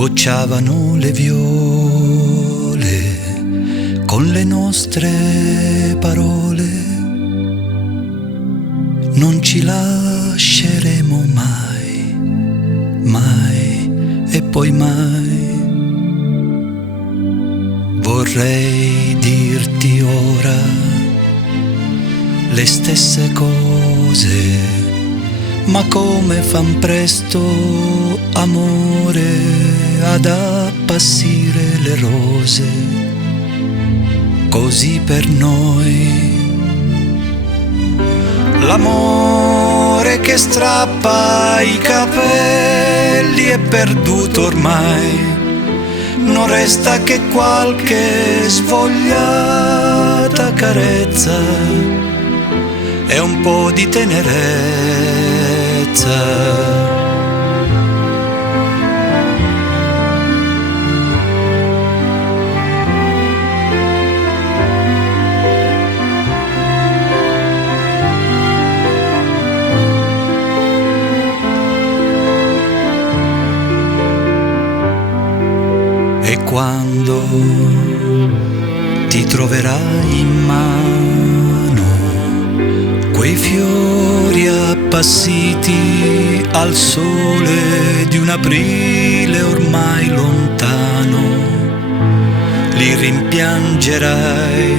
bocciavano le viole con le nostre parole. Non ci lasceremo mai, mai e poi mai. Vorrei dirti ora le stesse cose, ma come fan presto, amore, ad appassire le rose. Così per noi l'amore che strappa i capelli è perduto ormai. Non resta che qualche svogliata carezza e un po' di tenerezza. E quando ti troverai in mano quei fiori appassiti al sole di un aprile ormai lontano, li rimpiangerai,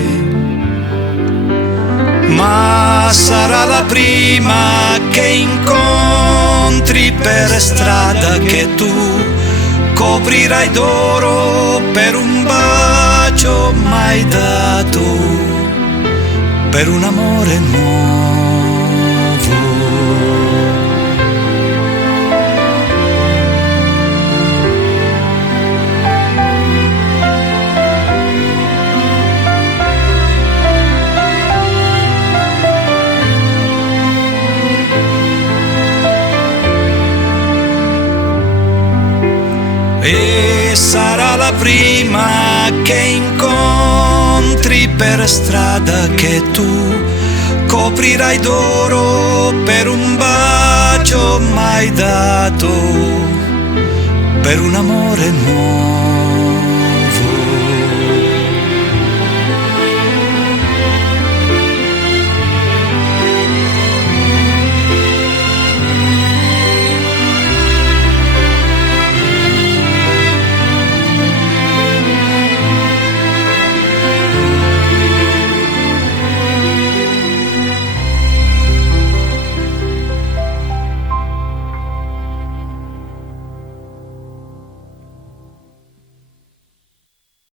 ma sarà la prima che incontri per strada che tu coprirai d'oro per un bacio mai dato, per un amore nuovo. E sarà la prima che incontri per strada che tu coprirai d'oro per un bacio mai dato, per un amore nuovo.